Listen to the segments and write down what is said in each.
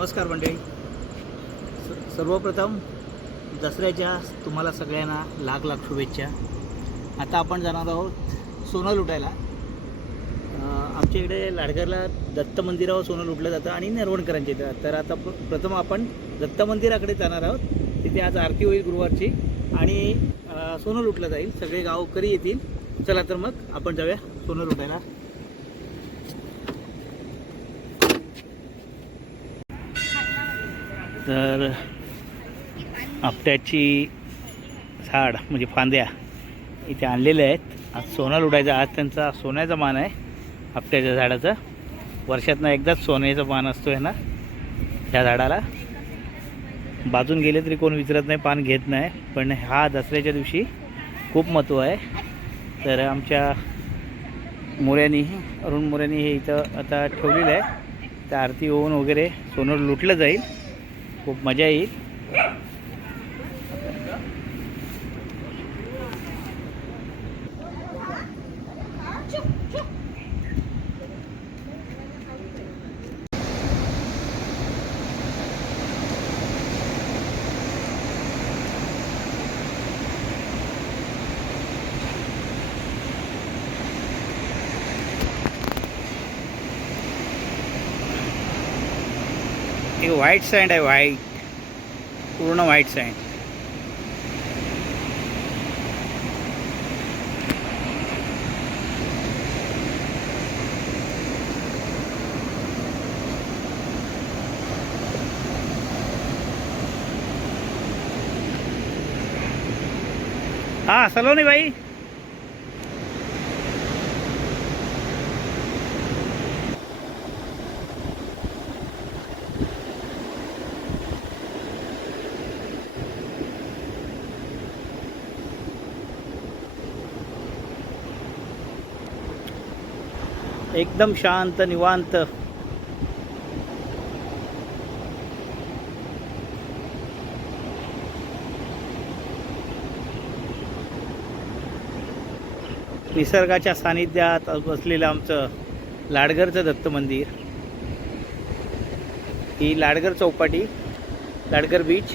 नमस्कार मंडळी. स- सर्वप्रथम दसऱ्याच्या तुम्हाला सगळ्यांना लाख लाख शुभेच्छा. आता आपण जाणार आहोत सोनं लुटायला. आमच्या इकडे लाडघरला दत्त मंदिरावर सोनं लुटलं जातं आणि नरवणकरांच्या इथं. तर आता प्रथम आपण दत्त मंदिराकडे जाणार आहोत. तिथे आज आरती होईल गुरुवारची आणि सोनं लुटलं जाईल. सगळे गावकरी येतील. चला तर मग आपण जाऊया सोनं लुटायला. तर आपट्याची झाड म्हणजे फांद्या इथे आणलेल्या आहेत. आज सोनं लुटायचं आज त्यांचा सोन्याचा मान आहे आपट्याच्या झाडाचा. वर्षातनं एकदाच सोन्याचा पान असतो आहे ना ह्या झाडाला. बाजून गेले तरी कोण विचारत नाही पान घेत नाही पण हा दसऱ्याच्या दिवशी खूप महत्त्व आहे. तर आमच्या मोऱ्यानी अरुण मोऱ्यानी हे इथं आता ठेवलेलं आहे. तर आरती होऊन वगैरे सोनं लुटलं जाईल. खूप मजा येईल. हे व्हाईट सँड आहे व्हाईट पूर्ण व्हाईट सँड. हा सलोनी भाई. एकदम शांत निवांत. निसर्गाच्या सानिध्यात बसलेलं आमचं लाडघरचं दत्त मंदिर. ही लाडगर चौपाटी लाडगर बीच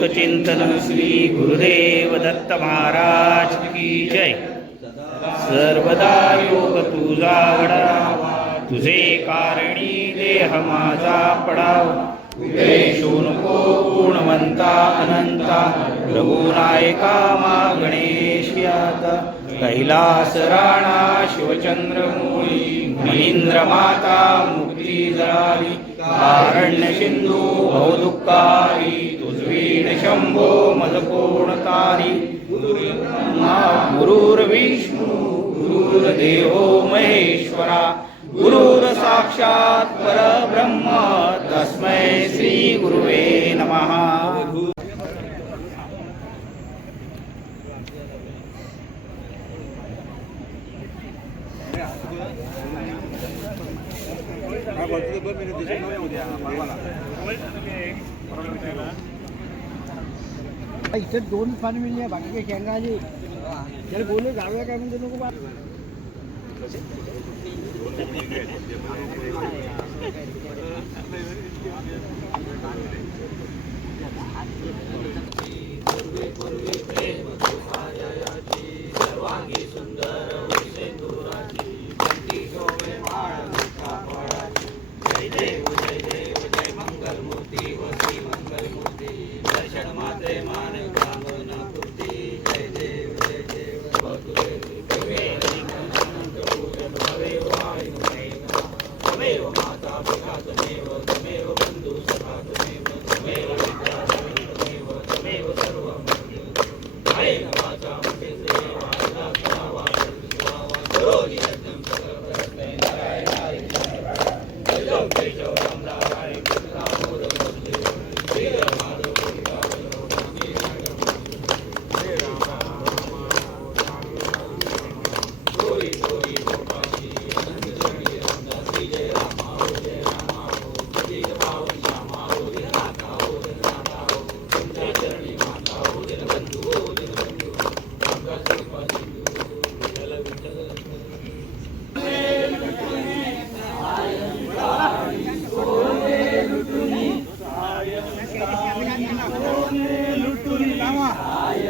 लोकचिंतन श्री गुरुदेव दत्त महाराज की जय. सर्वदा योग तुझा वडा तुझे कारणी देह माझा पडाव. देशो नको गुणवंता अनंता रघुनायका मा गणेश याता. कैलास राणा शिवचंद्र मोळी महेंद्र माता मुक्ती जळाली कारण्य सिंधू बहुदुःखारी तुझवीण शंभो मज गुरुर्विष्णू गुरुर्देवो महेश्वरा। गुरुर साक्षात परब्रह्म तस्मै श्री गुरुवे नमः। इथे दोन पाणी मिळणे बाकी काही शेंगा आली त्याला बोलू जाऊया काय म्हणजे नको बा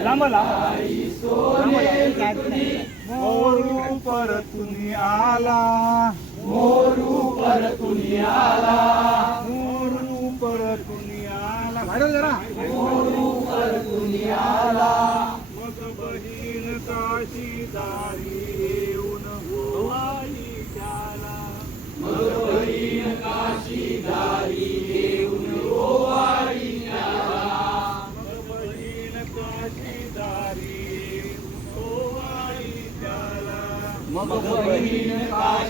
लांब मोरू परतुनी आला मोरू परतुनी आला मोरू परतुनी आला जरा. मोरू परतुनी आला मग बहीण काशी दारी येऊन होवाई त्याला. मग बहीण काशी दारी येऊन होवाई मग बहीण काशी दारी होवाई त्याला. मग बहीण काशी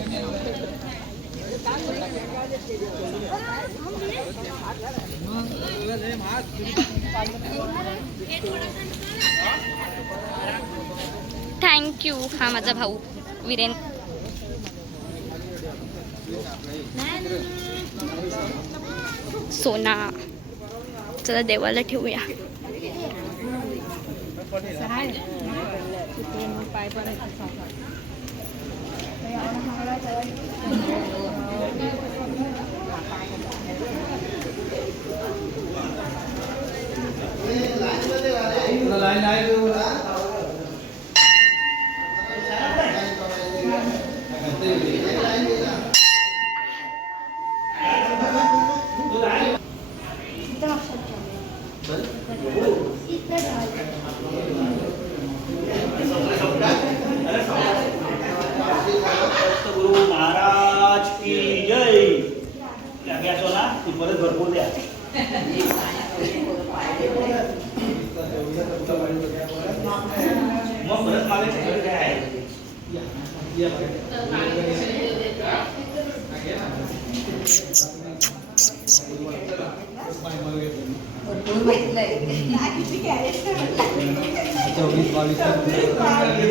थँक्यू हा माझा भाऊ विरेन. सोना. चला देवाला ठेवूया. पाय भरपूर द्या मग परत मागे ठेवायचं काय आहे सायंकाळी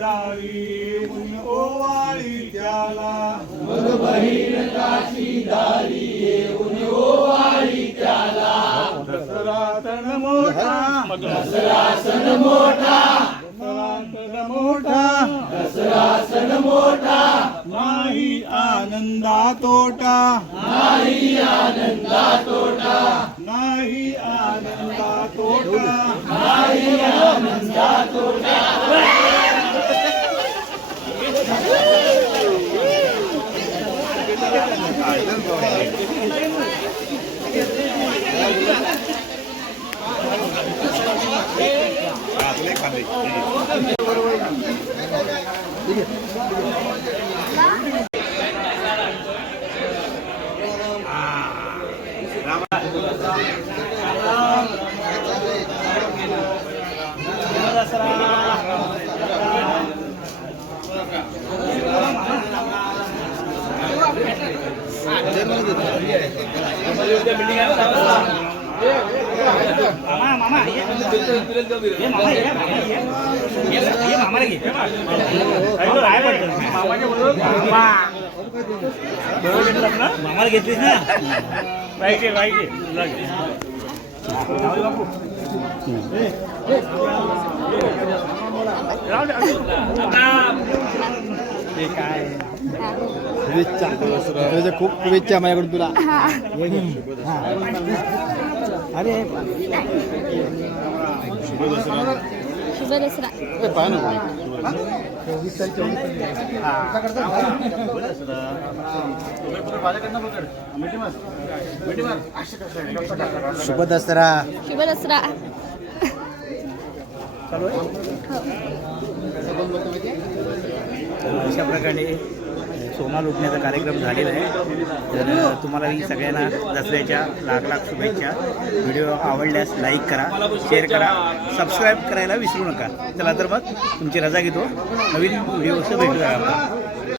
घे ना नाही आनंदा तोटा. नाही आनंदा तोटा. नाही आनंदा तोटा. मामा アスレカで。मामाला घेतलीस ना? ते काय शुभेच्छा. खूप शुभेच्छा माझ्याकडून तुला. अरे. शुभ दसरा. पाहा ना चोवीस शुभ दसरा शुभ दसरा अशा प्रकारे सोना लुटण्याचा कार्यक्रम झालेला आहे. तर अ, तुम्हालाही सगळ्यांना दसऱ्याच्या लाख लाख शुभेच्छा. व्हिडिओ आवडल्यास लाईक करा शेअर करा सबस्क्राईब करायला विसरू नका. चला तर मग तुमची रजा घेतो. नवीन व्हिडिओ भेटूया आपण.